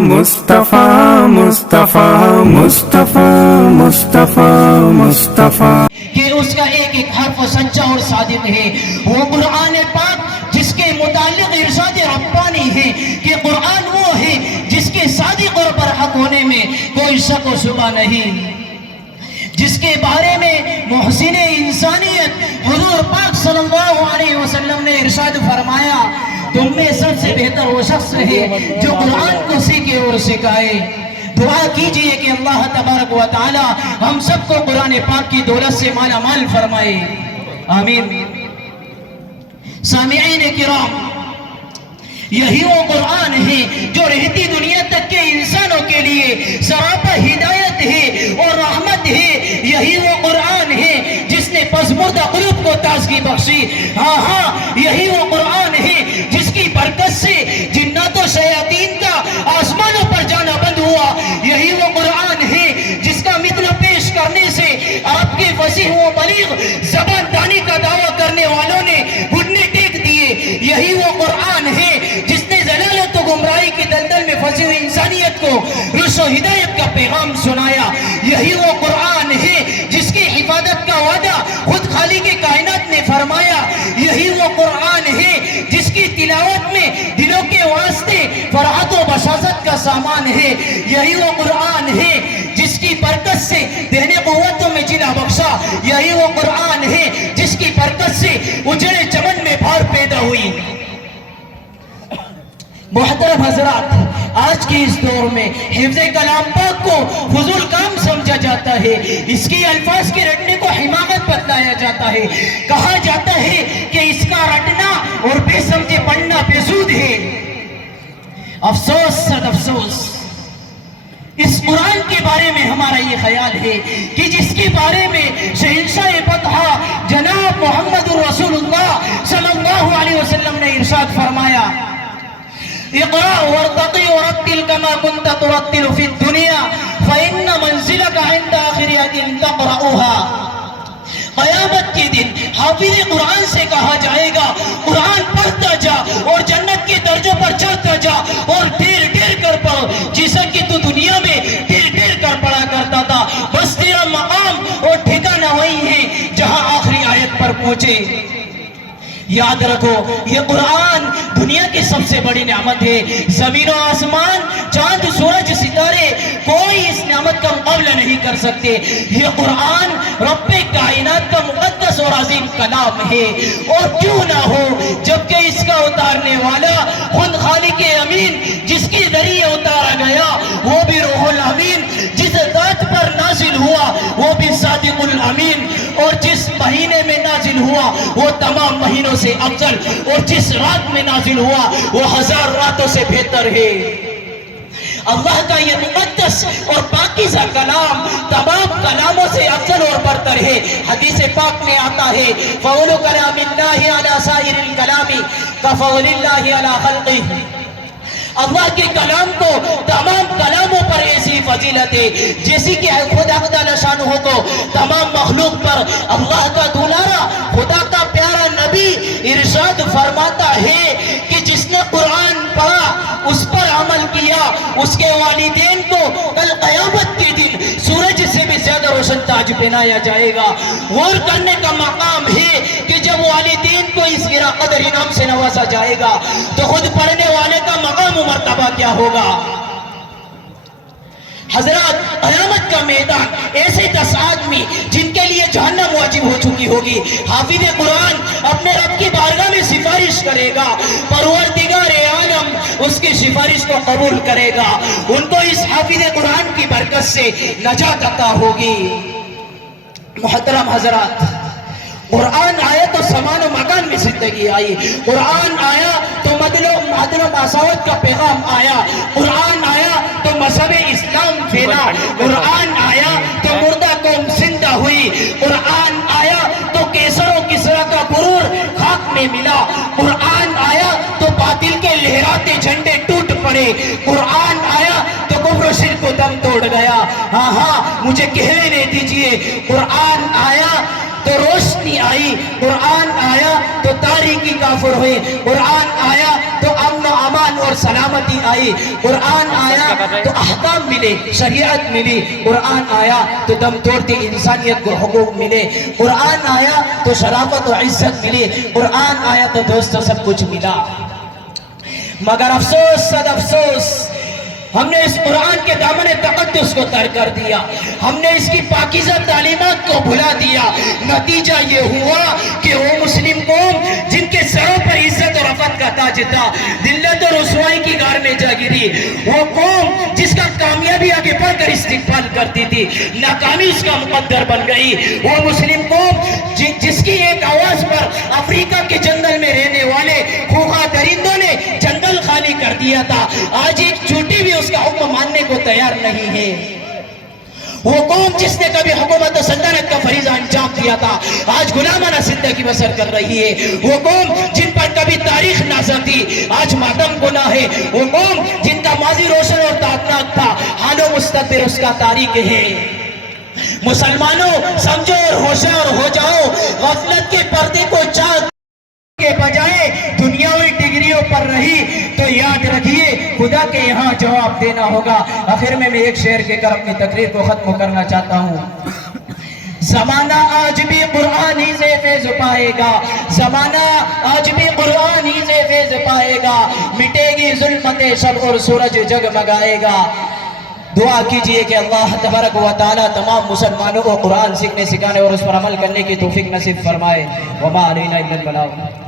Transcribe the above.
مصطفیٰ مصطفیٰ مصطفیٰ مصطفیٰ مصطفیٰ کہ اس کا ایک ایک حرف سچا اور صادق ہے. وہ قرآن پاک جس کے متعلق ارشاد ربانی ہے کہ قرآن وہ ہے جس کے صادق اور برحق ہونے میں کوئی شک و شبہ نہیں، جس کے بارے میں محسن انسانیت حضور پاک صلی اللہ علیہ وسلم نے ارشاد فرمایا تم میں سب سے بہتر وہ شخص ہے جو قرآن کو سیکھے اور سکھائے. دعا کیجئے کہ اللہ تبارک و تعالی ہم سب کو قرآن پاک کی دولت سے مالا مال فرمائے، آمین. سامعین کرام، یہی وہ قرآن ہے جو رہتی دنیا تک کے انسانوں کے لیے سراپا ہدایت ہے اور رحمت ہے. یہی وہ قرآن ہے جس نے پسمردہ قلوب کو تازگی بخشی. ہاں یہی وہ قرآن ہے جس کی برکت سے جنات و شیاطین کا آسمانوں پر جانا بند ہوا. یہی وہ قرآن ہے جس کا مثل پیش کرنے سے آپ کے فصیح و بلیغ زبان دانی کا دعویٰ کرنے والوں نے گھٹنے ٹیک دیے. یہی وہ قرآن ہے جس نے ضلالت و گمراہی کی دلدل میں پھنسی ہوئی انسانیت کو رشد و ہدایت کا پیغام سنایا. یہی وہ قرآن ہے جس کی حفاظت کا وعدہ خود خالق کائنات نے فرمایا. یہی وہ قرآن ہے جس کی تلاوت میں دلوں کے واسطے فرحت و بشاشت کا سامان ہے. یہی وہ قرآن ہے جس کی برکت سے دینے قوتوں میں جلا بخشا. یہی وہ قرآن ہے جس کی برکت سے اجڑے چمن میں بہار پیدا ہوئی. محترم حضرات، آج کے اس دور میں حفظ کلام پاک کو فضول کام سمجھا جاتا ہے. اس کے الفاظ کے رٹنے کو حماقت بتلایا جاتا ہے. کہا جاتا ہے کہ اس کا رٹنا اور بے سمجھے پڑھنا بے سود ہے. افسوس صد افسوس، اس قرآن کے بارے میں ہمارا یہ خیال ہے کہ جس کے بارے میں شہنشاہ فتح جناب محمد رسول اللہ صلی اللہ علیہ وسلم نے ارشاد فرمایا اقرأ وارتقي ورتل كما كنت ترتل في الدنيا فإن منزلك عند آخر آية تقرأها. قیامت کے دن حافظ قرآن سے کہا جائے گا قرآن پڑھتا جا اور جنت کے درجوں پر چڑھتا جا اور ڈھیر ڈھیر کر پڑھ، جیسا کہ تو دنیا میں ڈھیر ڈھیر کر پڑھا کرتا تھا. بس تیرا مقام اور ٹھکانہ وہی ہے جہاں آخری آیت پر پہنچے. یاد رکھو یہ قرآن دنیا کی سب سے بڑی نعمت ہے. زمین و آسمان، چاند سورج ستارے کوئی اس نعمت کا مقابلہ نہیں کر سکتے. یہ قرآن رب کائنات کا مقدس اور عظیم کلام ہے. اور کیوں نہ ہو جبکہ اس کا اتارنے والا خود خالق امین جس کے ذریعے اتارا گیا وہ بھی روح الامین، جس ذات پر نازل ہوا وہ بھی صادق الامین، اور جس مہینے میں نازل ہوا وہ تمام مہینوں سے افضل، اور جس رات میں نازل ہوا وہ 1000 راتوں سے بہتر ہے. اللہ کا یہ مقدس اور پاکیزہ کلام تمام کلاموں سے افضل اور برتر ہے. حدیث پاک میں آتا ہے فضل کلام اللہ علی سائر الکلام کفضل اللہ علی خلقہ. اللہ کے کلام کو تمام کلاموں پر ایسی فضیلت ہے جیسی کہ خدا جل شانہ کو تمام مخلوق پر اللہ کا دلارا خدا کا پیارا نبی ارشاد فرماتا ہے کہ جس نے قرآن پڑھا اس پر عمل کیا اس کے والدین کو کل قیامت کے دن سورج سے بھی زیادہ روشن تاج پہنایا جائے گا. غور کرنے کا مقام ہے کہ جب والدین کو اس قدر انعام سے نوازا جائے گا تو خود پڑھنے والے کا مقام و مرتبہ کیا ہوگا. حضرات، قیامت کا میدان ایسے 10 آدمی جن کے لیے جہنم واجب ہو چکی ہوگی، حافظ قرآن اپنے رب کی بارگاہ میں سفارش کرے گا، پروردگار عالم اس کی سفارش کو قبول کرے گا، ان کو اس حافظ قرآن کی برکت سے نجات عطا ہوگی. محترم حضرات، قرآن آیا تو سامان و مکان میں زندگی آئی. قرآن آیا تو عدل و مساوات کا پیغام آیا. قرآن آیا تو مذہب اسلام پھیلا. قرآن آیا تو مردہ قوم زندہ ہوئی. قرآن آیا تو کیسر و کسرا کا غرور خاک میں ملا. قرآن آیا تو باطل کے لہراتے جھنڈے ٹوٹ پڑے. قرآن آیا تو کفر و شرک کو دم توڑ گیا. ہاں مجھے کہنے دیجئے، قرآن آیا تو روشنی آئی. قرآن آیا تو تاریکی کافر ہوئے. قرآن آیا تو امن و امان اور سلامتی آئی، قرآن آیا تو احکام ملے، شریعت ملی، قرآن آیا تو دم توڑتی انسانیت کو حقوق ملے، قرآن آیا تو شرافت و عزت ملی، قرآن آیا تو دوستو سب کچھ ملا۔ مگر افسوس صد افسوس، ہم نے اس قرآن کے دامن تقدس کو ترک کر دیا، ہم نے اس کی پاکیزہ تعلیمات کو بھلا دیا۔ نتیجہ یہ ہوا کہ وہ مسلم قوم جن کے سروں پر عزت و رفعت کا تاج تھا، ذلت و رسوائی کی غار میں جا گری۔ وہ قوم جس کا کامیابی آگے بڑھ کر استقبال کرتی تھی، ناکامی اس کا مقدر بن گئی۔ وہ مسلم قوم جس کی ایک آواز پر افریقہ کے جنگل میں رہنے والے خوخا درندوں نے جنگل خالی کر دیا تھا، آج ایک چوٹی بھی اس کا حکم ماننے کو تیار نہیں ہے۔ وہ قوم جس نے کبھی حکومت و سلطنت کا فریضہ انجام دیا تھا، آج غلامانہ زندگی بسر کر رہی ہے۔ وہ قوم جن پر کبھی تاریخ نازل تھی، آج ماتم گناہ ہے۔ وہ قوم جن کا ماضی روشن اور تابناک تھا، حال و مستقبل اس کا تاریخ ہے۔ مسلمانوں سمجھو اور ہوشیار ہو جاؤ، غفلت کے پردے کو چاک کے بجائے دنیاوی ڈگریوں پر رہی تو یاد رکھیے خدا کے یہاں جواب دینا ہوگا۔ آخر میں ایک شعر کہہ کر اپنی تقریر کو ختم کرنا چاہتا ہوں۔ زمانہ آج بھی قرآن ہی سے فیض پائے گا، زمانہ آج بھی قرآن ہی سے فیض پائے گا، مٹے گی ظلمت شب اور سورج جگمگائے گا۔ دعا کیجئے کہ اللہ تبارک و تعالی تمام مسلمانوں کو قرآن سیکھنے سکھانے اور اس پر عمل کرنے کی توفیق نصیب فرمائے۔ وما علینا الا البلاغ۔